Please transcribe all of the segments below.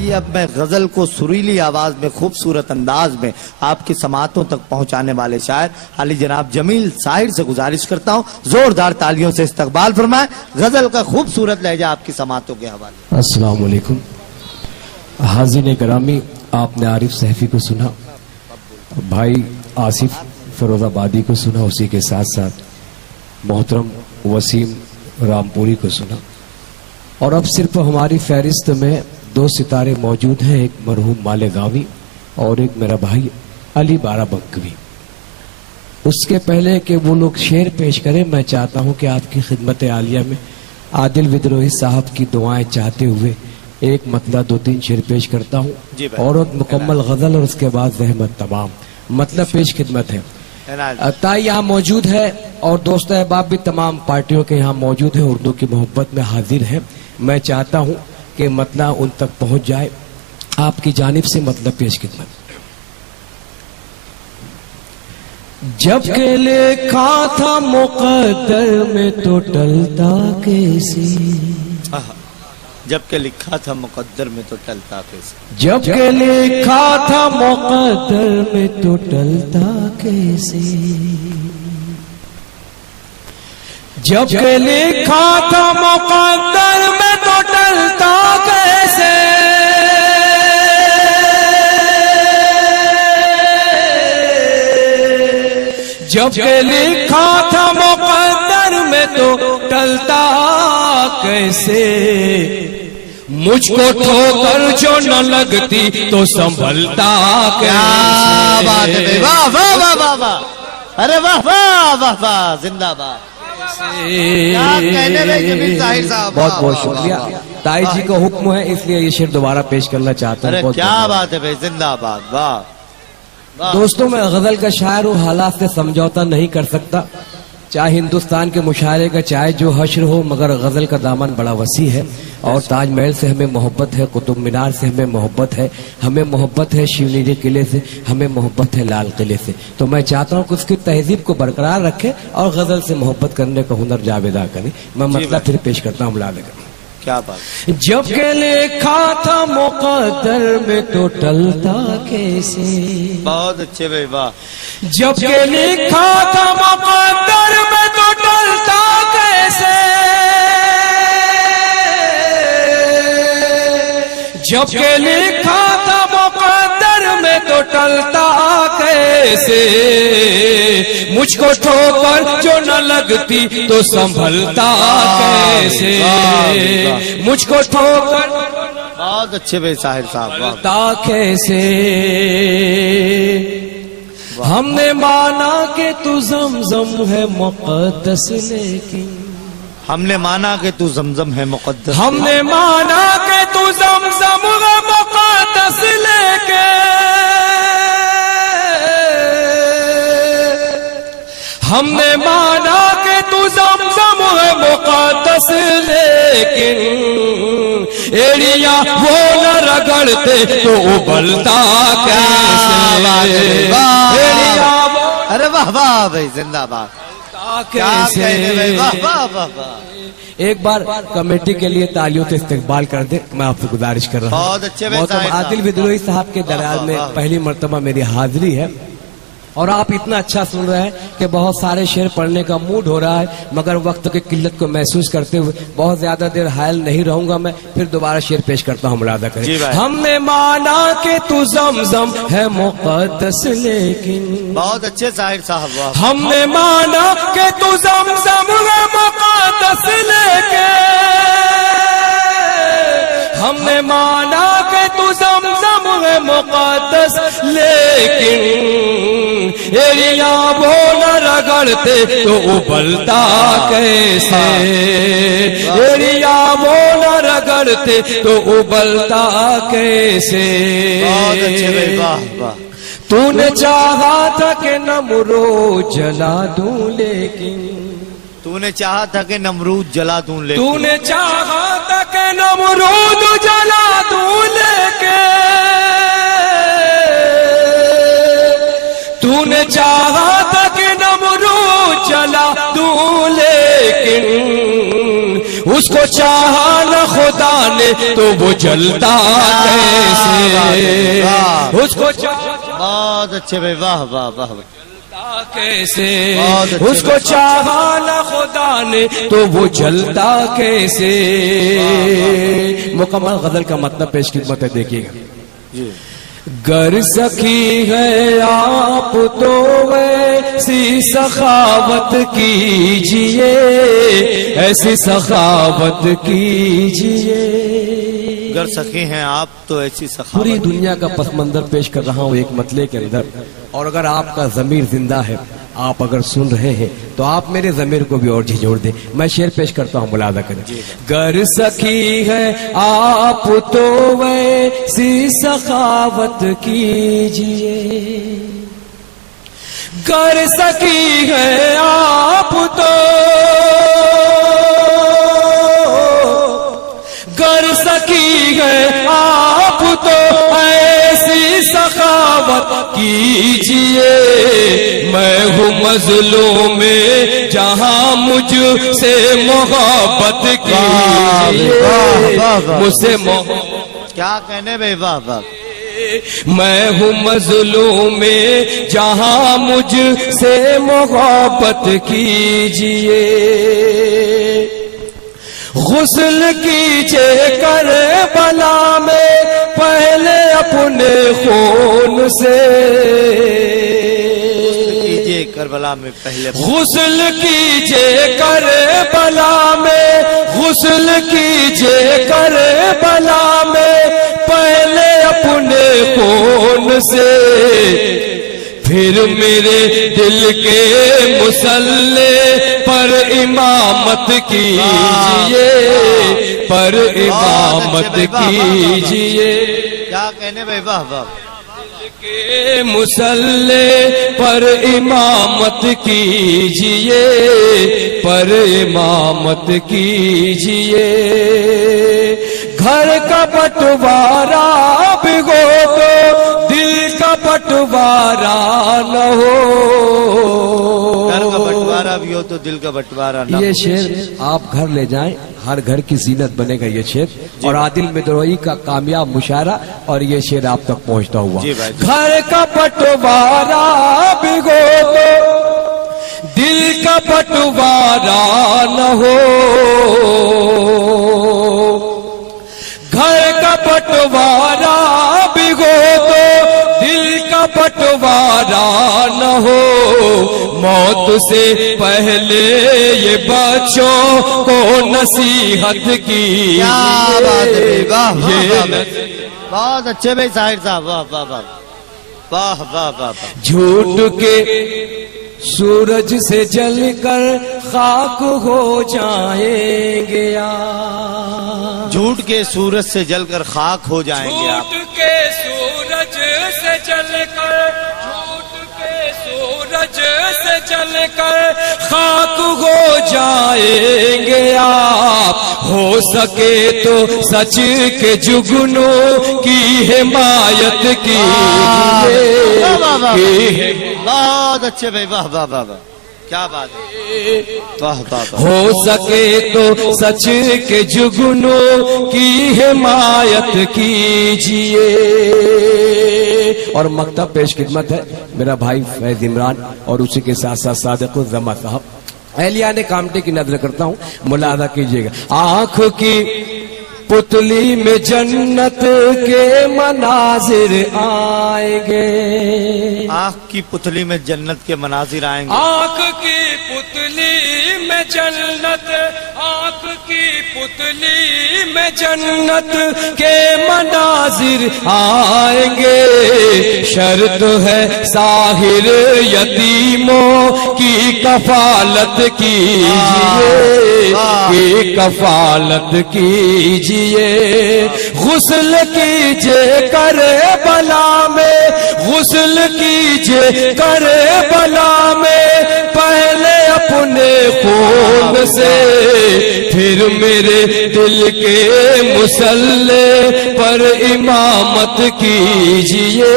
आइए अब मैं गजल को सुरीली आवाज में खूबसूरत अंदाज में आपकी समातों तक पहुंचाने वाले शायर अली जनाब जमील साहिर से गुजारिश करता हूं जोरदार तालियों से इस्तकबाल फरमाएं। गजल का खूबसूरत लहजा आपकी समातों के हवाले। अस्सलाम वालेकुम हाज़िन करामी, आपने आरिफ सहफी को सुना, भाई आसिफ फिरोजाबादी को सुना, उसी के साथ साथ मोहतरम वसीम रामपुरी को सुना। और अब सिर्फ हमारी फहरिस्त में 2 सितारे मौजूद हैं, एक मरहूम मालेगावी और एक मेरा भाई अली बाराबंकवी। उसके पहले कि वो लोग शेर पेश करें, मैं चाहता हूं कि आपकी खिदमत आलिया में आदिल विद्रोही साहब की दुआएं चाहते हुए एक मतलब 2-3 शेर पेश करता हूं और एक मुकम्मल गजल और उसके बाद जहमत तमाम मतलब पेश खिदमत है। ताई यहाँ मौजूद है और दोस्त अहबाब भी तमाम पार्टियों के यहाँ मौजूद है, उर्दू की मोहब्बत में हाजिर है। मैं चाहता हूँ कि मतलब उन तक पहुँच जाए आपकी जानिब से मतलब पेश खिदमत। जब के लिखा था मुकद्दर में तो टलता कैसे, जब के लिखा था मुकद्दर में तो टलता कैसे, जब के लिखा था मुकद्दर में तो टलता कैसे, जब के लिखा था मुकद्दर में तो टलता कैसे, जब के लिखा था मुकद्दर में तो टलता कैसे, मुझको ठोकर जो न लगती तो संभलता क्या बात है, वाह वाह वाह वाह वाह, अरे वाह वाह वाह वाह, जिंदाबाद। बहुत बहुत शुक्रिया। ताई जी का हुक्म है इसलिए ये शेर दोबारा पेश करना चाहता हूँ। क्या बात है भाई, जिंदाबाद, वाह। दोस्तों मैं गजल का शायर हूँ, हालात से समझौता नहीं कर सकता, चाहे हिंदुस्तान के मुशायरे का चाहे जो हश्र हो, मगर गजल का दामन बड़ा वसी है। और ताजमहल से हमें मोहब्बत है, कुतुब मीनार से हमें मोहब्बत है, हमें मोहब्बत है शिवनेरी किले से, हमें मोहब्बत है लाल किले से। तो मैं चाहता हूँ कि उसकी तहजीब को बरकरार रखे और गजल से मोहब्बत करने का हुनर जावेदा करे। मैं मतलब फिर पेश करता हूँ मुलाज़ा कर। क्या बात। जब के लिखा था मुकद्दर में तो टलता कैसे, बहुत अच्छे भाई, वाह। जब के लिखा था मुकद्दर में तो टलता कैसे, जब के लिखा था मुकद्दर में तो टलता कैसे, मुझको ठोकर जो न लगती तो संभलता कैसे, मुझको ठोकर बहुत अच्छे भाई साहिर साहब, संभलता कैसे। हमने माना कि तू ज़मज़म है मुक़द्दस, लेकिन हमने माना कि तू ज़मज़म है मुक़द्दस, हमने माना कि तू ज़मज़म है मुक़द्दस, लेके हमने माना कि तू ज़मज़म है मुक़द्दस, लेकिन एड़िया वो न रगड़ते तो उबलता कैसे, एड़िया वो, अरे वाह वाह भाई, जिंदाबाद। कैसे, वाह वाह वाह वाह। एक बार कमेटी के लिए तालियों से इस्तकबाल कर दे, मैं आपसे गुजारिश कर रहा हूँ। बहुत अच्छे। आदिल विद्रोही साहब के दरबार में पहली मर्तबा मेरी हाजिरी है और आप इतना अच्छा सुन रहे हैं कि बहुत सारे शेर पढ़ने का मूड हो रहा है, मगर वक्त की किल्लत को महसूस करते हुए बहुत ज्यादा देर हायल नहीं रहूंगा मैं, फिर दोबारा शेर पेश करता हूँ, मुलाज़ा करें। हमने माना कि तू ज़मज़म है मुक़द्दस, लेकिन बहुत अच्छे साहिर साहब, वाह। हमने माना कि तू ज़मज़म है मुक़द्दस, लेकिन हमने माना कि तू ज़मज़म है मुक़द्दस, लेकिन एड़िया वो न रगड़ते तो उबलता कैसे, एड़िया वो न रगड़ते तो उबलता कैसे। बहुत अच्छे भाई, वाह वाह। तूने चाहा था कि नमरूद जला दूं, लेकिन तूने चाहा था कि नमरूद जला दूं, लेकिन तूने चाहा था कि नमरूद जला दूं, लेकिन तूने चाहा था कि नमरूद जला दूं, लेकिन उसको चाहा न खुदा खुदा ने तो वो जलता कैसे, उसको बहुत अच्छे भाई, वाह वाह वाह। कैसे, उसको चाहा ना खुदा ने तो वो जलता कैसे। मुकम्मल गजल का मतलब पेश खिदमत है, देखिएगा। गर सखी है आप तो ऐसी सखावत कीजिए, ऐसी सखावत कीजिए। गर सखी हैं आप तो ऐसी सखावत। पूरी दुनिया का पस मंजर पेश कर रहा हूँ एक मतले के अंदर, और अगर आपका जमीर जिंदा है, आप अगर सुन रहे हैं तो आप मेरे जमीर को भी और झिझोड़ दें। मैं शेर पेश करता हूँ, मुलादा करें। गर सखी है आप तो वैसी सखावत कीजिए, गर सखी है आप तो, गर सखी है आप तो ऐसी सखावत कीजिए। मैं हूँ मजलूम में जहाँ मुझसे मोहब्बत कीजिए, मुझसे क्या कहने भाई, वाह वाह। मैं हूँ मजलूम में जहाँ मुझसे मोहब्बत कीजिए। गुस्ल कीजिए करबला में पहले अपने खून से, कीजिए करबला में पहले, गुस्ल कीजिए करबला में, गुस्ल कीजिए करबला में पहले अपने खून से। फिर मेरे दिल के मुसल्ले पर इमामत कीजिए, पर इमामत कीजिए। क्या कहने भाई, वाह वाह। के मुसल्ले पर इमामत कीजिए, पर इमामत कीजिए। घर का बंटवारा भिगो तो दिल का बंटवारा न हो, घर का बंटवारा भी हो तो दिल का बंटवारा न हो। ये शेर आप घर ले जाएं, हर घर की जीनत बनेगा ये शेर। और आदिल मिदरोई का कामयाब मुशायरा और ये शेर आप तक पहुंचता हुआ। घर का बंटवारा भिगो तो दिल का बंटवारा न हो, घर का बंटवारा भिगो तो दिल का बंटवारा न हो। मौत से पहले ये बच्चों को नसीहत की, बहुत अच्छे भाई साहिर साहब, वाह वाह वाह वाह वाह वाह। झूठ के सूरज से जलकर खाक हो जाएंगे आप, झूठ के सूरज से जलकर खाक हो जाएंगे आप। झूठ के सूरज से जलकर, झूठ के सूरज से जलकर खाक हो जाएंगे आप। हो सके तो सच के जुगनों की हिमायत कीजिए। बहुत अच्छे भाई, वाह वाह वाह वाह, क्या बात है, वाह वाह वाह। हो सके तो सच के जुगनों की हिमायत कीजिए। और मकतब पेश खिदमत है मेरा भाई फैज इमरान और उसी के साथ साथ सादिक जमा साहब। एहलिया ने कामटे की नजर करता हूँ, मुलादा कीजिएगा। आंख की पुतली में जन्नत के मनाजिर आएंगे, आंख की पुतली में जन्नत के मनाजिर आएंगे। आंख की पुतली में जन्नत, आंख की पुतली में जन्नत के मनाजिर आएंगे। शर्त है साहिर यतीमों की कफालत कीजिए, की कफालत कीजिए। गुस्ल कीजिए करबला में, गुस्ल कीजिए करबला में पहले अपने खून से। फिर मेरे दिल के मुसल्ले पर इमामत कीजिए,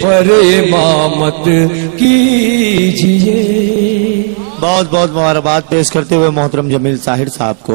पर इमामत कीजिए। बहुत बहुत मुबारकबाद पेश करते हुए मोहतरम जमील साहिर साहब को।